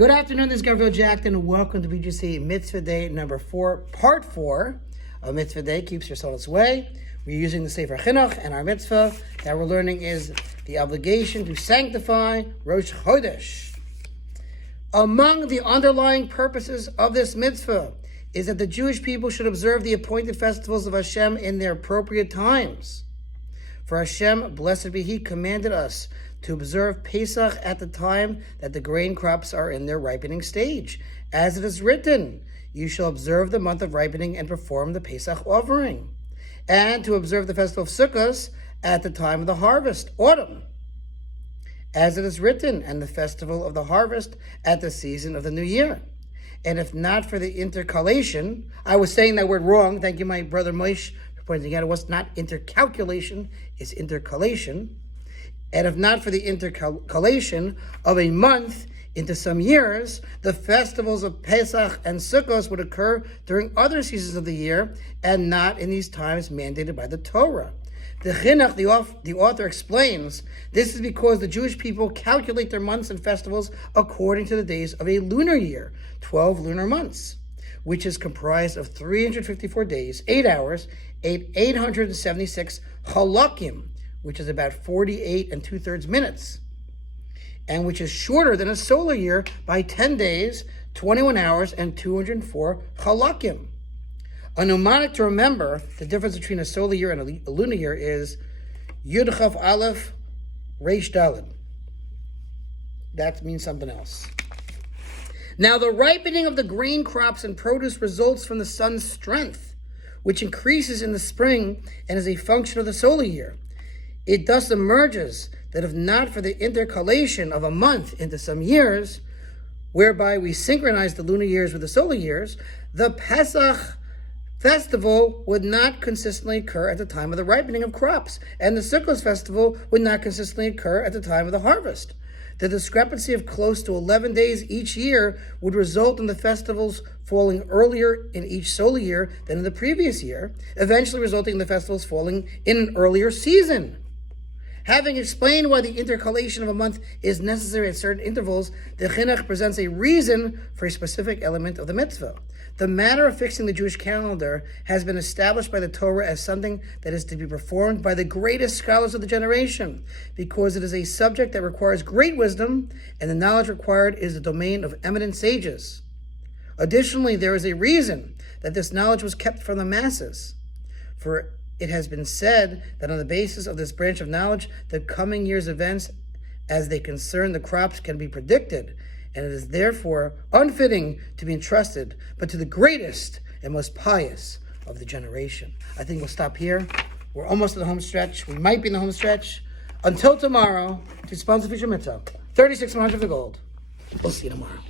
Good afternoon, this is Gabriel Jackson, and welcome to BJC Mitzvah Day number 4, part 4 of Mitzvah Day, Keeps Your Soul Its Way. We're using the Sefer HaChinuch, and our mitzvah that we're learning is the obligation to sanctify Rosh Chodesh. Among the underlying purposes of this mitzvah is that the Jewish people should observe the appointed festivals of Hashem in their appropriate times. For Hashem, blessed be He, commanded us to observe Pesach at the time that the grain crops are in their ripening stage. As it is written, you shall observe the month of ripening and perform the Pesach offering. And to observe the festival of Sukkot at the time of the harvest, autumn. As it is written, and the festival of the harvest at the season of the new year. And if not for the intercalation, I was saying that word wrong, thank you my brother Moshe for pointing out it was not intercalculation, it's intercalation. And if not for the intercalation of a month into some years, the festivals of Pesach and Sukkot would occur during other seasons of the year and not in these times mandated by the Torah. The Chinuch, the author, explains, this is because the Jewish people calculate their months and festivals according to the days of a lunar year, 12 lunar months, which is comprised of 354 days, 8 hours, 876 halakim, which is about 48 2/3 minutes, and which is shorter than a solar year by 10 days, 21 hours, and 204 halakim. A mnemonic to remember the difference between a solar year and a lunar year is Yud Chaf Aleph Reish Daled. That means something else. Now, the ripening of the grain crops and produce results from the sun's strength, which increases in the spring and is a function of the solar year. It thus emerges that if not for the intercalation of a month into some years, whereby we synchronize the lunar years with the solar years, the Pesach festival would not consistently occur at the time of the ripening of crops, and the Sukkot festival would not consistently occur at the time of the harvest. The discrepancy of close to 11 days each year would result in the festivals falling earlier in each solar year than in the previous year, eventually resulting in the festivals falling in an earlier season. Having explained why the intercalation of a month is necessary at certain intervals, the Chinuch presents a reason for a specific element of the mitzvah. The matter of fixing the Jewish calendar has been established by the Torah as something that is to be performed by the greatest scholars of the generation, because it is a subject that requires great wisdom, and the knowledge required is the domain of eminent sages. Additionally, there is a reason that this knowledge was kept from the masses. For it has been said that on the basis of this branch of knowledge, the coming year's events as they concern the crops can be predicted, and it is therefore unfitting to be entrusted, but to the greatest and most pious of the generation. I think we'll stop here. We're almost at the home stretch. We might be in the home stretch. Until tomorrow, to sponsor Future Mitzvah, 36 100 of the gold. We'll see you tomorrow.